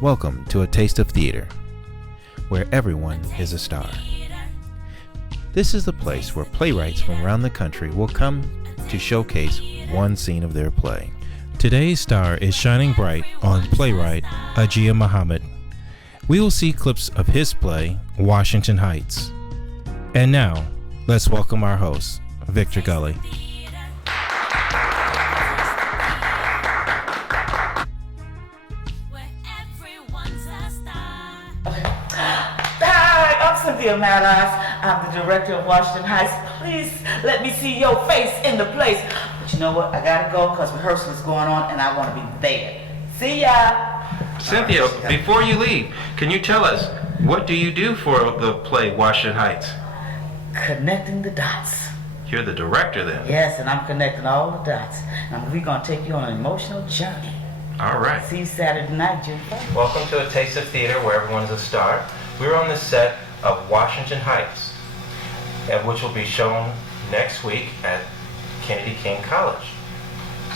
Welcome to A Taste of Theater, where everyone is a star. This is the place where playwrights from around the country will come to showcase one scene of their play. Today's star is shining bright on playwright Agil Muhammed. We will see clips of his play, Washington Heights. And now, let's welcome our host, Victor Gulley. I'm the director of Washington Heights. Please let me see your face in the place. But you know what? I gotta go because rehearsal is going on and I want to be there. See ya. Cynthia, before you leave, can you tell us, what do you do for the play Washington Heights? Connecting the dots. You're the director then? Yes, and I'm connecting all the dots. And we're going to take you on an emotional journey. All right. See you Saturday night, June 1st. Welcome to A Taste of Theater, where everyone is a star. We're on the set of Washington Heights, which will be shown next week at Kennedy King College.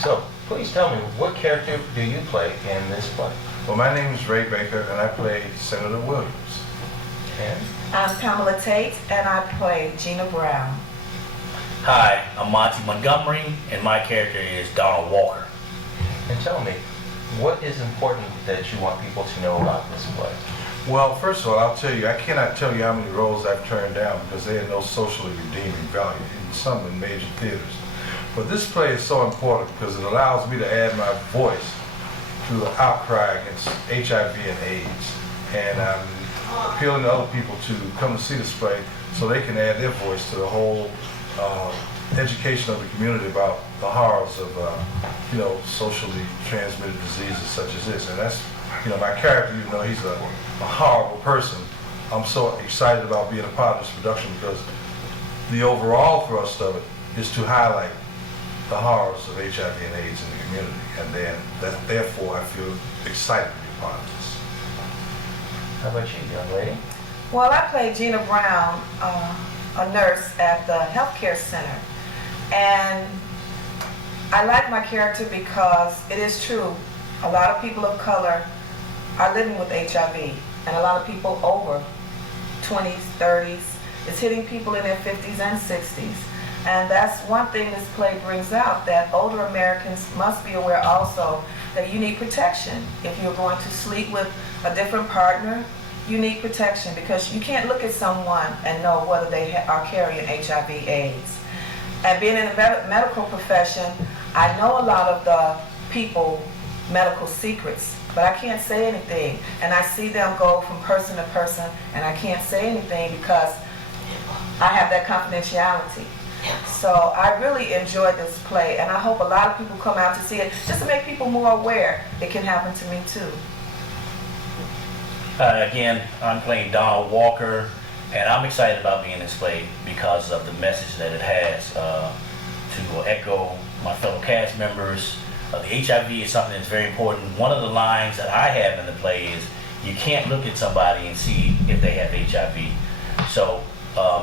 So, please tell me, what character do you play in this play? Well, my name is Ray Baker, and I play Senator Williams. And? I'm Pamela Tate, and I play Gina Brown. Hi, I'm Monty Montgomery, and my character is Donald Walker. And tell me, what is important that you want people to know about this play? Well, first of all, I'll tell you, I cannot tell you how many roles I've turned down because they had no socially redeeming value, in some in major theaters. But this play is so important because it allows me to add my voice to the outcry against HIV and AIDS. And I'm appealing to other people to come to see this play so they can add their voice to the whole education of the community about the horrors of, socially transmitted diseases such as this. And that's, my character, even though he's a horrible person, I'm so excited about being a part of this production because the overall thrust of it is to highlight the horrors of HIV and AIDS in the community. And then, therefore, I feel excited to be a part of this. How about you, young lady? Well, I play Gina Brown, a nurse at the healthcare center. And I like my character because it is true, a lot of people of color are living with HIV, and a lot of people over 20s, 30s. It's hitting people in their 50s and 60s. And that's one thing this play brings out, that older Americans must be aware also that you need protection. If you're going to sleep with a different partner, you need protection because you can't look at someone and know whether they are carrying HIV/AIDS. And being in the medical profession, I know a lot of the medical secrets, but I can't say anything. And I see them go from person to person, and I can't say anything because I have that confidentiality. So I really enjoyed this play, and I hope a lot of people come out to see it just to make people more aware it can happen to me too. Again, I'm playing Donald Walker, and I'm excited about being in this play because of the message that it has. To echo my fellow cast members, the HIV is something that's very important. One of the lines that I have in the play is, you can't look at somebody and see if they have HIV. So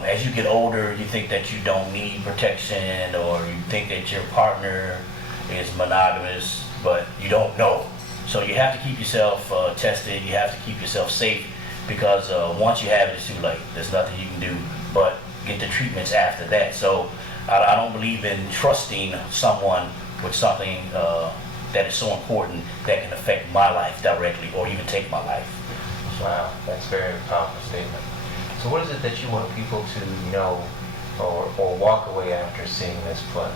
as you get older, you think that you don't need protection, or you think that your partner is monogamous, but you don't know. So you have to keep yourself tested, you have to keep yourself safe, because once you have it, it's too late. There's nothing you can do but get the treatments after that. So I don't believe in trusting someone with something that is so important that can affect my life directly or even take my life. Wow, that's a very powerful statement. So what is it that you want people to know or walk away after seeing this play?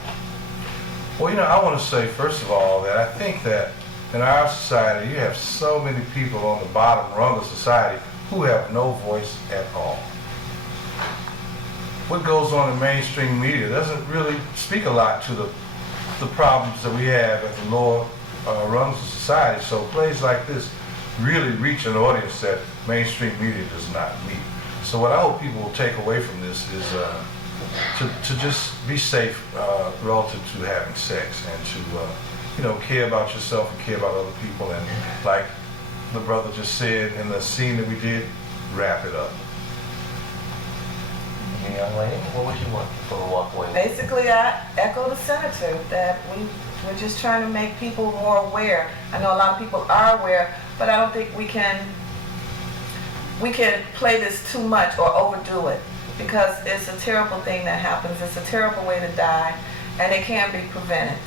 Well, I want to say, first of all, that I think that in our society, you have so many people on the bottom rung of society who have no voice at all. What goes on in mainstream media doesn't really speak a lot to the problems that we have at the lower rungs of society. So plays like this really reach an audience that mainstream media does not meet. So what I hope people will take away from this is to just be safe relative to having sex, and to care about yourself and care about other people, and like the brother just said in the scene that we did, wrap it up. You young lady, what would you want people to walk away with? Basically, I echo the senator that we're just trying to make people more aware. I know a lot of people are aware, but I don't think we can play this too much or overdo it, because it's a terrible thing that happens. It's a terrible way to die, and it can be prevented.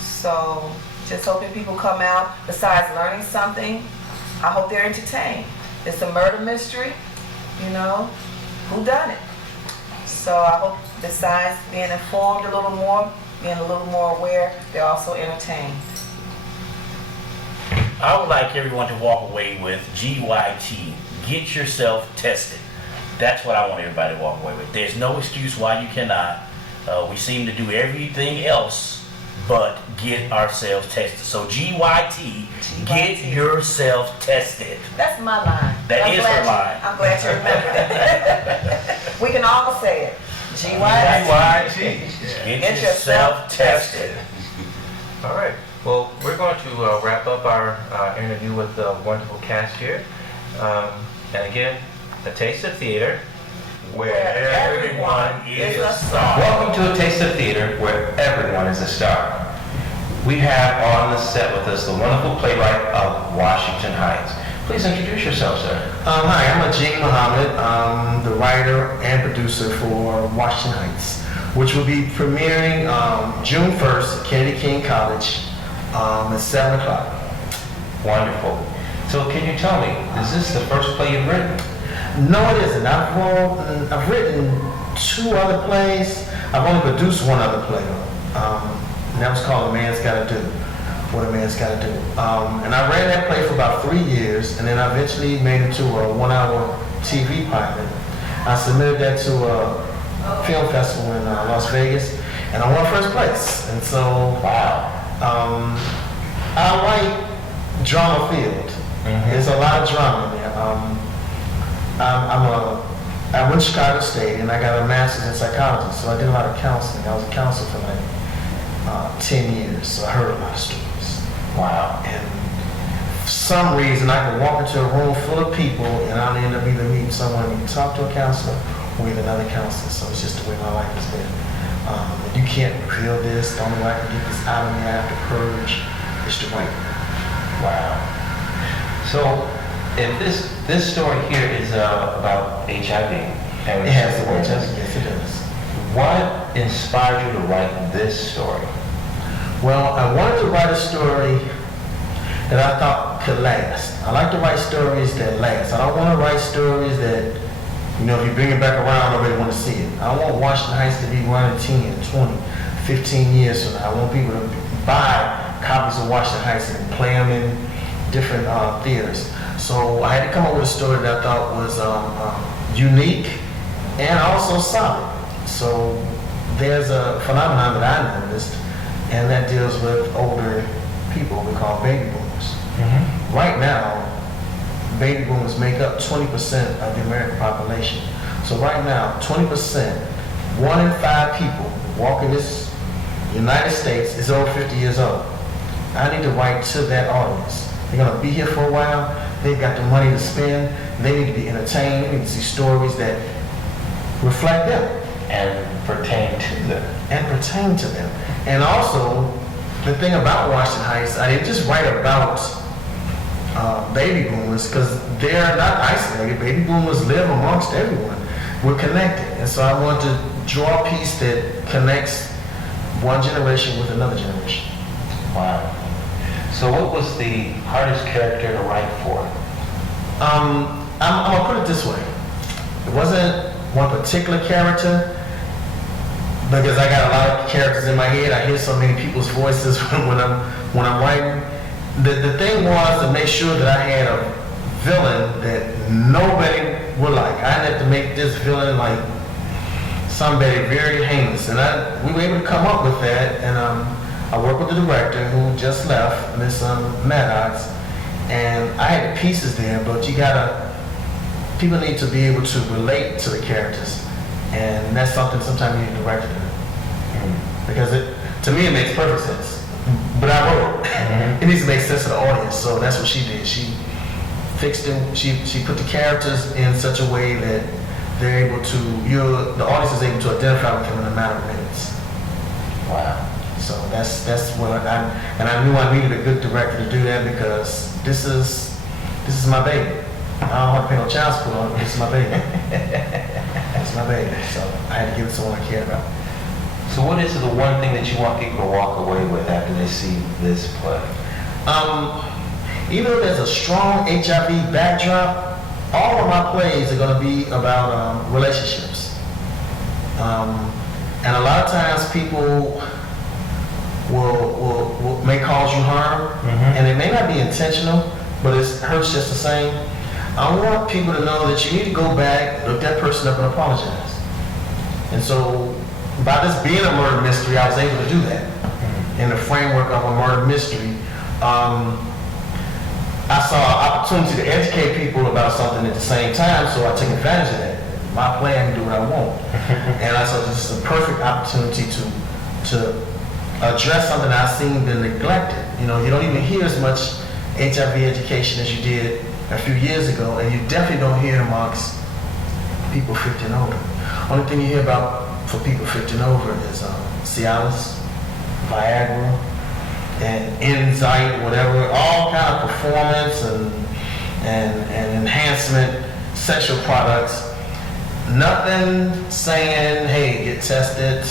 So just hoping people come out, besides learning something, I hope they're entertained. It's a murder mystery, you know, who done it? So I hope besides being informed a little more, being a little more aware, they're also entertained. I would like everyone to walk away with GYT, get yourself tested. That's what I want everybody to walk away with. There's no excuse why you cannot. We seem to do everything else but get ourselves tested. So GYT, get yourself tested. That's my line. That is her line. I'm glad you remembered it. We can all say it. GYT. Get yourself tested. All right. Well, we're going to wrap up our interview with the wonderful cast here. And again, A Taste of Theater, Where everyone is a star. Welcome to A Taste of Theater, where everyone is a star. We have on the set with us the wonderful playwright of Washington Heights. Please introduce yourself, sir. Hi, I'm Agil Muhammed. I'm the writer and producer for Washington Heights, which will be premiering June 1st at Kennedy King College at 7 o'clock. Wonderful. So can you tell me, is this the first play you've written? No, it isn't. I've written 2 other plays. I've only produced 1 other play. And that was called A Man's Gotta Do. What a Man's Gotta Do. And I ran that play for about 3 years, and then I eventually made it to a 1-hour TV pilot. I submitted that to a film festival in Las Vegas, and I won first place. And so, Wow. I write drama field. There's a lot of drama in there. I went to Chicago State, and I got a master's in psychology, so I did a lot of counseling. I was a counselor for like 10 years, so I heard a lot of stories. Wow. And for some reason, I could walk into a room full of people, and I'll end up either meeting someone and talk to a counselor or with another counselor. So it's just the way my life has been. You can't reveal this. The only way I can get this out of me, I have to purge, is to write. Wow. So, if this story here is about HIV, and It has the word HIV, yes it does. what inspired you to write this story? Well, I wanted to write a story that I thought could last. I like to write stories that last. I don't want to write stories that, you know, if you bring it back around, nobody want to see it. I don't want Washington Heights to be running 10, 20, 15 years from now. I want people to buy copies of Washington Heights and play them in different theaters. So I had to come up with a story that I thought was unique and also solid. So there's a phenomenon that I noticed, and that deals with older people we call baby boomers. Right now, baby boomers make up 20% of the American population. So right now, 20%, 1 in 5 people walking this United States is over 50 years old. I need to write to that audience. They're gonna be here for a while. They've got the money to spend. They need to be entertained. They need to see stories that reflect them. And pertain to them. And pertain to them. And also, the thing about Washington Heights, I didn't just write about baby boomers, because they're not isolated. Baby boomers live amongst everyone. We're connected. And so I wanted to draw a piece that connects one generation with another generation. Wow. So what was the hardest character to write for? I'm gonna put it this way. It wasn't one particular character, because I got a lot of characters in my head. I hear so many people's voices when I'm writing. The thing was to make sure that I had a villain that nobody would like. I had to make this villain like somebody very heinous, and we were able to come up with that. And I worked with the director who just left, Miss Maddox, and I had the pieces there. But people need to be able to relate to the characters, and that's something sometimes you need a director to do. Because to me it makes perfect sense. But I wrote it. It needs to make sense to the audience, so that's what she did. She fixed them. She put the characters in such a way that they're able to, the audience is able to identify with them in a matter of minutes. Wow. So that's what I knew I needed a good director to do that, because this is my baby. I don't have to pay no child support on it, but this is my baby. It's my baby. So I had to give it to someone I cared about. So what is the one thing that you want people to walk away with after they see this play? Even though there's a strong HIV backdrop, all of my plays are going to be about relationships. And a lot of times people may cause you harm, and it may not be intentional, but it hurts just the same. I want people to know that you need to go back, look that person up, and apologize. And so, by this being a murder mystery, I was able to do that in the framework of a murder mystery. I saw an opportunity to educate people about something at the same time, so I took advantage of that. My play, I can do what I want. And I saw this is a perfect opportunity to address something I've seen been neglected. You know, you don't even hear as much HIV education as you did a few years ago, and you definitely don't hear it amongst people 50 and older. Only thing you hear about for people 50 and over is Cialis, Viagra, and Enzyte, whatever, all kind of performance and enhancement sexual products. Nothing saying, hey, get tested,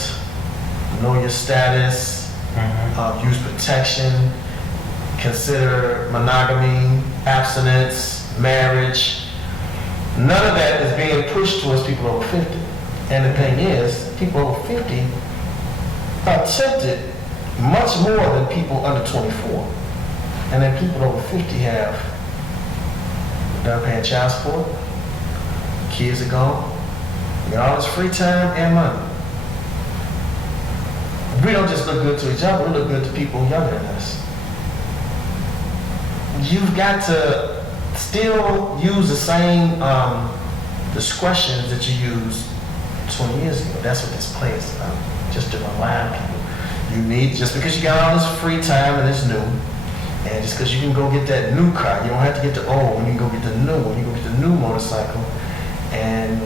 know your status, use protection, consider monogamy, abstinence, marriage. None of that is being pushed towards people over 50. And the thing is, people over 50 are tempted much more than people under 24. And then people over 50 have done paying child support, kids are gone, you got all this free time and money. We don't just look good to each other, we look good to people younger than us. You've got to still use the same discretions that you used 20 years ago. That's what this play is about, just to remind people. You need, just because you got all this free time and it's new, and just because you can go get that new car, you don't have to get the old one, you can go get the new one, you go get the new motorcycle, and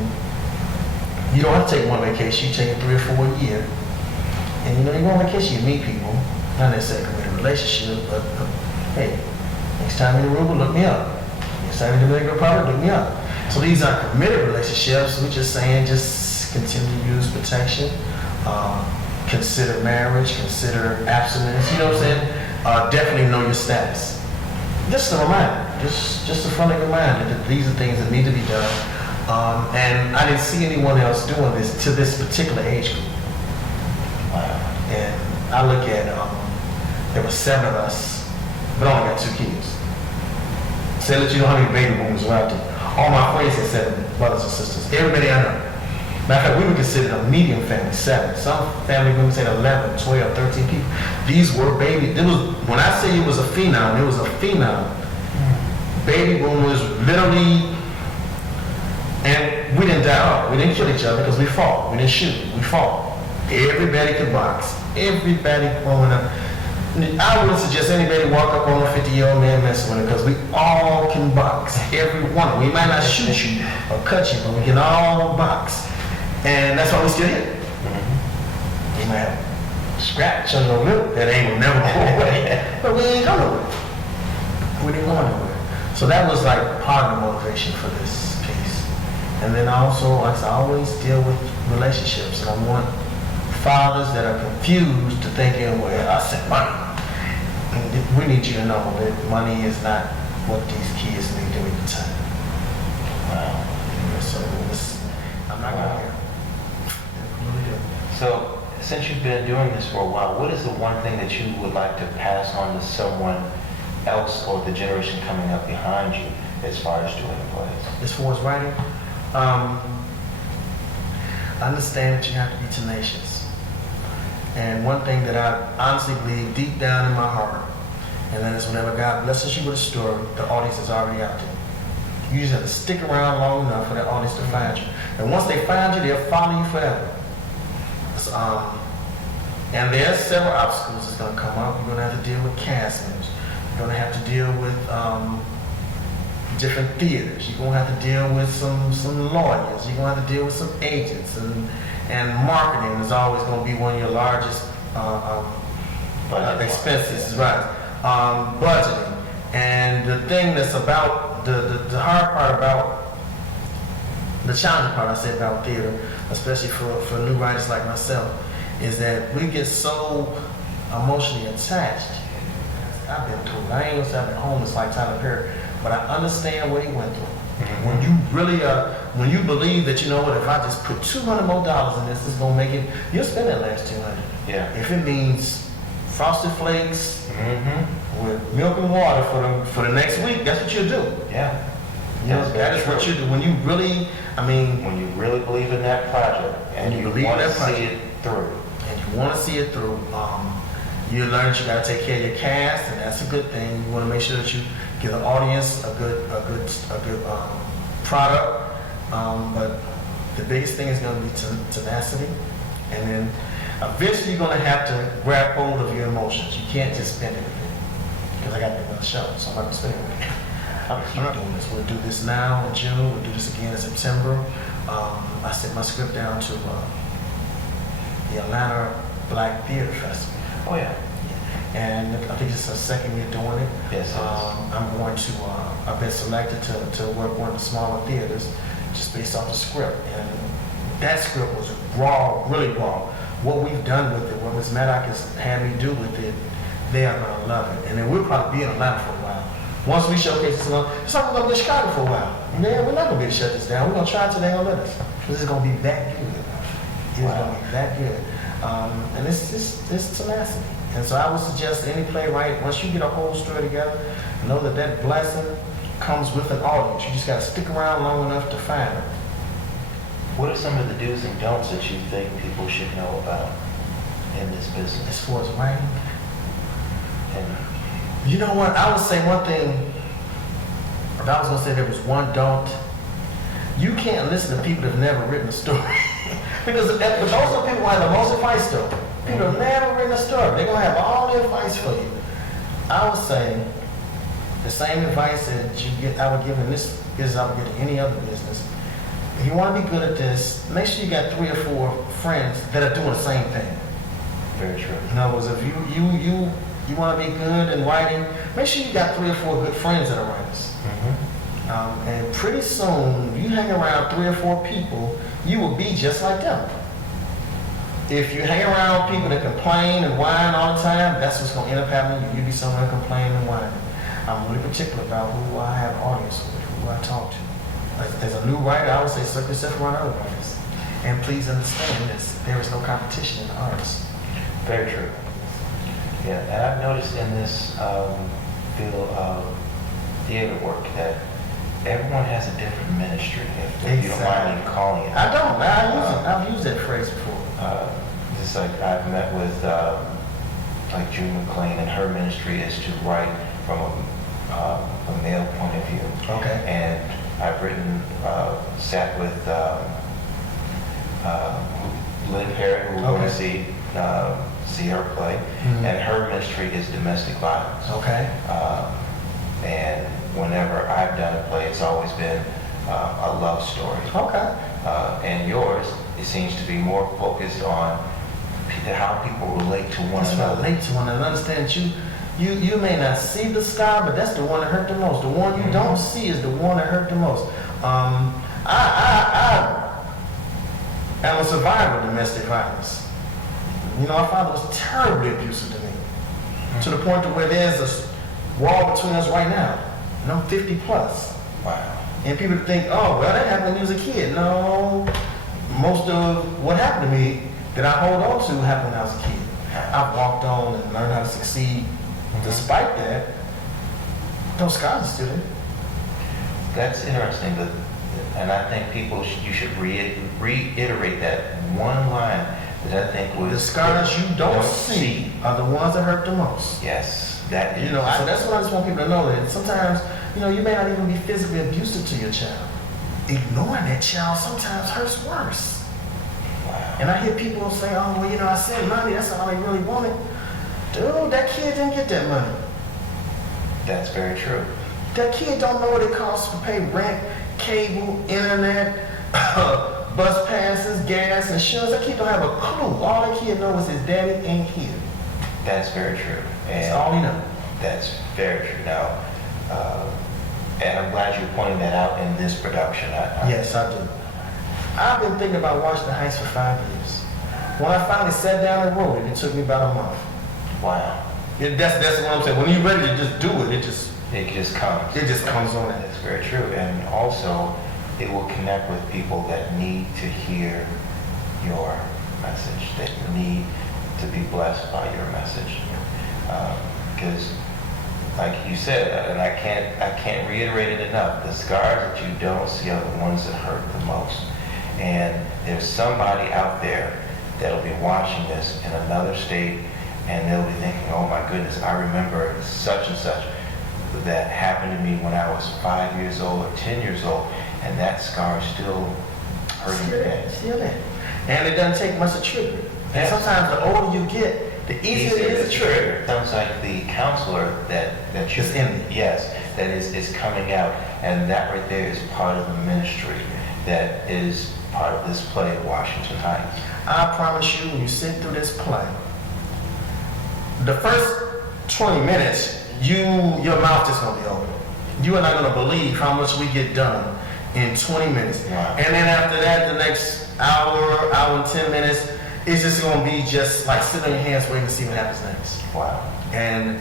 you don't have to take one vacation, you take it 3 or 4 a year. And you know, you go on vacation, you meet people, not necessarily commit a relationship, but hey, next time in Aruba, look me up. Next time in the Dominican Republic, look me up. So these aren't committed relationships, we're just saying, just continue to use protection, consider marriage, consider abstinence, you know what I'm saying? Definitely know your status. Just a reminder, just a friendly reminder that these are things that need to be done. And I didn't see anyone else doing this to this particular age group. And I look at, there were 7 of us, but I only got 2 kids. So let you know how many baby boomers were out there. All my friends had 7 brothers and sisters, everybody I know. Matter of fact, we were considered a medium family, 7. Some family members had 11, 12, 13 people. These were baby, when I say it was a phenom, it was a phenom. Baby boomers literally, and we didn't die off. We didn't kill each other because we fought. We didn't shoot, we fought. Everybody could box. Everybody growing up. I wouldn't suggest anybody walk up on a 50-year-old man messing with it, because we all can box. Every one. We might not shoot you or cut you, but we can all box. And that's why we still here. We might have a scratch on the lip that ain't will never go away, but we ain't going nowhere. We didn't go anywhere. So that was like part of the motivation for this piece. And then also, I always deal with relationships, and I want fathers that are confused to thinking, well, I said money. And we need you to know that money is not what these kids need during the time. Wow. So I'm not going to hear. So, since you've been doing this for a while, what is the one thing that you would like to pass on to someone else or the generation coming up behind you as far as doing the plays? As far as writing, I understand that you have to be tenacious. And one thing that I honestly believe deep down in my heart, and that is whenever God blesses you with a story, the audience is already out there. You just have to stick around long enough for that audience to find you. And once they find you, they'll follow you forever. And there's several obstacles that's going to come up. You're going to have to deal with cast members. You're going to have to deal with different theaters. You're going to have to deal with some lawyers. You're going to have to deal with some agents. And marketing is always going to be one of your largest expenses, right? Budgeting. And the thing that's about, the hard part about, the challenging part I said about theater, especially for new writers like myself, is that we get so emotionally attached. I've been through, I ain't gonna say I've been homeless like Tyler Perry, but I understand what he went through. Mm-hmm. When you really, when you believe that, you know what, if I just put $200 more in this, it's gonna make it, you'll spend that last 200. Yeah. If it means Frosted Flakes Mm-hmm. with milk and water for the next week, that's what you'll do. Yeah. You know, that is what you do. When you really, When you really believe in that project and you believe want in to that see project, it through. and you want to see it through, you learn that you got to take care of your cast, and that's a good thing. You want to make sure that you give the audience a good product. But the biggest thing is going to be tenacity, and then eventually you're going to have to grab hold of your emotions. You can't just spend it because I got to make another show, so I'm not going to spend it. I'm keep doing this. We'll do this now in June. We'll do this again in September. I sent my script down to the Atlanta Black Theater Festival. Oh yeah. And I think it's the second year doing it. Yes. I'm going to, I've been selected to work one of the smaller theaters just based off the script. And that script was raw, really raw. What we've done with it, what Ms. Maddock has had me do with it, they are going to love it. And then we'll probably be in Atlanta for a while. Once we showcase this, it's like we're going to be in Chicago for a while. Yeah, we're not going to be able to shut this down. We're going to try until they're going to let us. This is going to be that good. It's going to be that good. And it's tenacity. And so I would suggest any playwright, once you get a whole story together, know that that blessing comes with an audience. You just got to stick around long enough to find it. What are some of the do's and don'ts that you think people should know about in this business? As far as writing, And you know what? I would say one thing. If I was going to say there was one don't, you can't listen to people that have never written a story. Because those are the people who have the most advice though. People have never written a story. They're going to have all the advice for you. I would say the same advice that you get, I would give in this business, I would give in any other business. If you want to be good at this, make sure you got 3 or 4 friends that are doing the same thing. very true. In other words, if you want to be good in writing, make sure you got 3 or 4 good friends that are writers. Mm-hmm. And pretty soon, you hang around 3 or 4 people, you will be just like them. If you hang around people that complain and whine all the time, that's what's going to end up happening. You'll be someone complaining and whining. I'm really particular about who I have audience with, who I talk to. As a new writer, I would say circle yourself around other writers. And please understand this, there is no competition in the arts. Very true. Yeah, and I've noticed in this field of theater work that everyone has a different ministry, if you don't mind me calling it. I don't. I've used that phrase before. Just like I've met with like June McLean, and her ministry is to write from a male point of view. Okay. And I've sat with Lynn Parrott, who we're going to see her play, and her ministry is domestic violence. Okay. And whenever I've done a play, it's always been a love story. Okay. And yours, it seems to be more focused on how people relate to one another. Relate to one another. Understand you may not see the scar, but that's the one that hurt the most. The one you don't see is the one that hurt the most. I am a survivor of domestic violence. You know, our father was terribly abusive to me, to the point to where there's a wall between us right now. And I'm 50 plus. Wow. And people think, oh, well, that happened when you was a kid. No, most of what happened to me that I hold on to happened when I was a kid. I've walked on and learned how to succeed. Despite that, those scars are still there. That's interesting, and I think you should reiterate that one line that I think was... The scars you don't see are the ones that hurt the most. Yes, that is. You know, so that's what I just want people to know, that sometimes, you know, you may not even be physically abusive to your child. Ignoring that child sometimes hurts worse. Wow. And I hear people say, oh, well, you know, I said money, that's all they really wanted. Dude, that kid didn't get that money. That's very true. That kid don't know what it costs to pay rent, cable, internet, bus passes, gas, insurance. That kid don't have a clue. All that kid knows is his daddy ain't here. That's very true. That's all he knows. That's very true. Now, and I'm glad you're pointing that out in this production. Yes, I do. I've been thinking about Washington Heights for 5 years. When I finally sat down and wrote it, it took me about a month. Wow. That's what I'm saying. When you're ready to just do it, it just comes. It just comes on it. That's very true. And also, it will connect with people that need to hear your message, that need to be blessed by your message. Because, like you said, and I can't reiterate it enough, the scars that you don't see are the ones that hurt the most. And there's somebody out there that'll be watching this in another state, and they'll be thinking, oh my goodness, I remember such and such that happened to me when I was 5 years old or 10 years old, and that scar is still hurting today. Still there. And it doesn't take much to trigger it. And sometimes the older you get, the easier it is to trigger. It sounds like the counselor that you're It's in me. Yes, that is coming out, and that right there is part of the ministry that is part of this play, Washington Heights. I promise you, when you sit through this play, the first 20 minutes, your mouth is gonna be open. You are not gonna believe how much we get done in 20 minutes. Wow. And then after that, the next hour and 10 minutes, it's just gonna be just like sitting on your hands waiting to see what happens next. Wow. And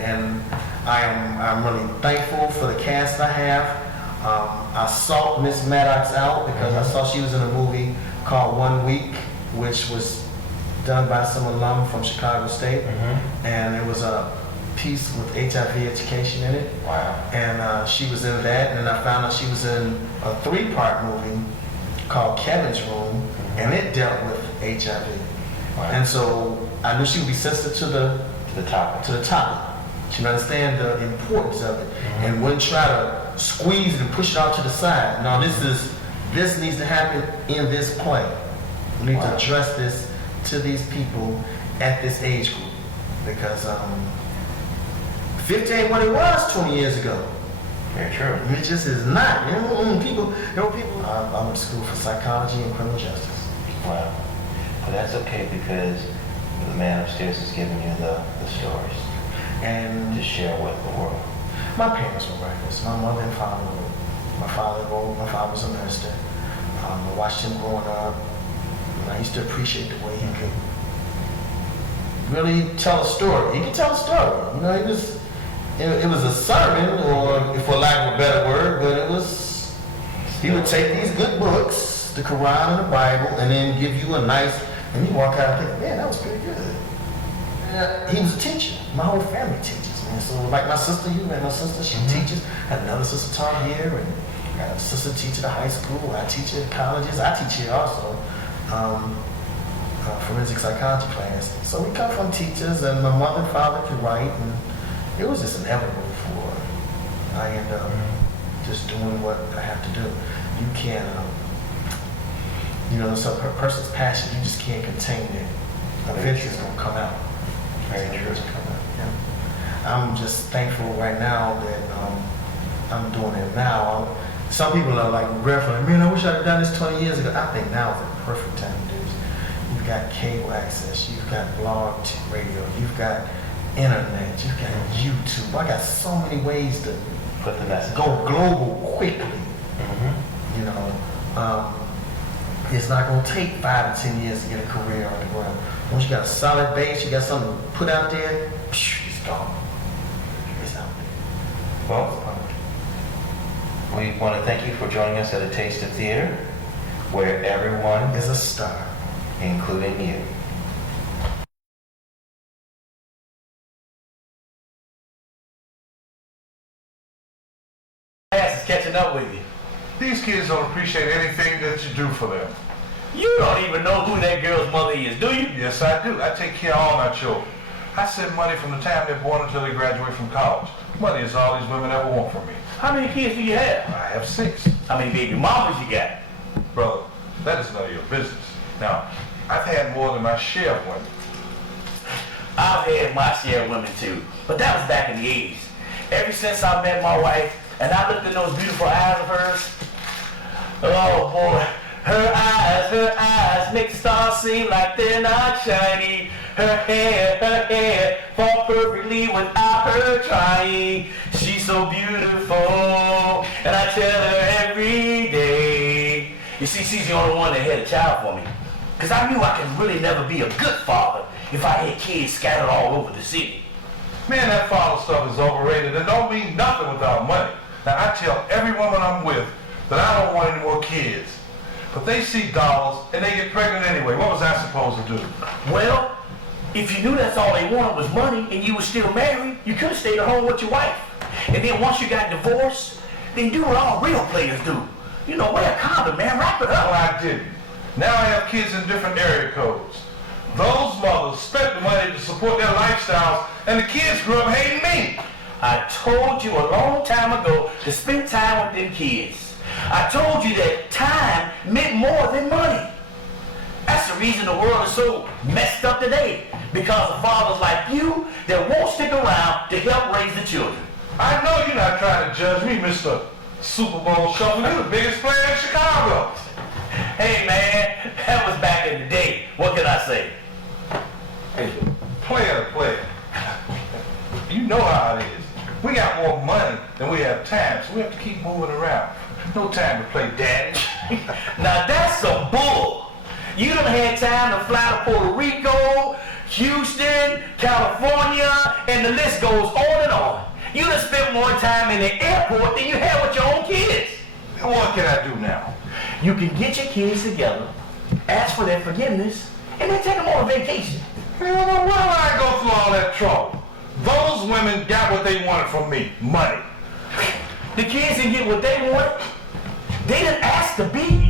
I'm really thankful for the cast I have. I sought Miss Maddox out because I saw she was in a movie called 1 Week, which was done by some alum from Chicago State, and it was a piece with HIV education in it. Wow. And she was in that, and then I found out she was in a 3-part movie called Kevin's Room, and it dealt with HIV. Wow. And so I knew she would be sensitive to the topic. She would understand the importance of it, and wouldn't try to squeeze it and push it out to the side. No, this needs to happen in this play. We need to address this to these people at this age group, because 50 ain't what it was 20 years ago. Very true. It just is not. People. I went to school for psychology and criminal justice. Wow. But that's okay, because the man upstairs is giving you the stories And to share with the world. my parents were writers. My mother and father wrote. My father wrote. My father was a minister. I watched him growing up, and I used to appreciate the way he could really tell a story. He could tell a story. You know, it was a sermon, or for lack of a better word, but he would take these good books, the Quran and the Bible, and then give you a nice, and you walk out and think, man, that was pretty good. He was a teacher. My whole family teaches, man. So like my sister, you met my sister, she teaches. I had another sister taught here, and I got a sister teacher at high school. I teach at colleges. I teach here also. Forensic psychology class. So we come from teachers, and my mother and father could write, and it was just inevitable for I end up just doing what I have to do. You can't, so a person's passion, you just can't contain it. Eventually it's gonna come out. Very true. Yeah. I'm just thankful right now that I'm doing it now. Some people are like referring, man, I wish I'd have done this 20 years ago. I think now is the perfect time to do this. You've got cable access, you've got blog radio, you've got internet, you've got YouTube. I got so many ways to Put the message. go global quickly. It's not going to take 5 to 10 years to get a career on the ground. Once you got a solid base, you got something to put out there, it's gone. It's out there. Well, we want to thank you for joining us at A Taste of Theater, where everyone Is a star. including you. Ass is catching up with you. These kids don't appreciate anything that you do for them. You don't even know who that girl's mother is, do you? Yes, I do. I take care of all my children. I send money from the time they're born until they graduate from college. Money is all these women ever want from me. How many kids do you have? I have 6. How many baby mamas you got? Brother, that is none of your business. Now, I've had more than my share of women. I've had my share of women too, but that was back in the 80s. Ever since I met my wife and I looked in those beautiful eyes of hers, oh boy, Her eyes make the stars seem like they're not shiny. Her hair fall perfectly without her trying. She's so beautiful, and I tell her every day. You see, she's the only one that had a child for me. Because I knew I could really never be a good father if I had kids scattered all over the city. Man, that father stuff is overrated. It don't mean nothing without money. Now, I tell every woman I'm with that I don't want any more kids. But they see dollars and they get pregnant anyway. What was I supposed to do? Well, if you knew that's all they wanted was money and you were still married, you could have stayed at home with your wife. And then once you got divorced, then do what all real players do. You know, wear a condom, man, wrap it up. No, I didn't. Now I have kids in different area codes. Those mothers spent the money to support their lifestyles, and the kids grew up hating me. I told you a long time ago to spend time with them kids. I told you that time meant more than money. That's the reason the world is so messed up today, because of fathers like you that won't stick around to help raise the children. I know you're not trying to judge me, Mr. Super Bowl Shuffle. You're the biggest player in Chicago. Hey man, that was back in the day. What can I say? Hey, player to player. You know how it is. We got more money than we have time, so we have to keep moving around. No time to play daddy. Now that's some bull. You done had time to fly to Puerto Rico, Houston, California, and the list goes on and on. You done spent more time in the airport than you had with your own kids. And what can I do now? You can get your kids together, ask for their forgiveness, and then take them on a vacation. Well, why would I go through all that trouble? Those women got what they wanted from me, money. The kids didn't get what they wanted. They didn't ask to be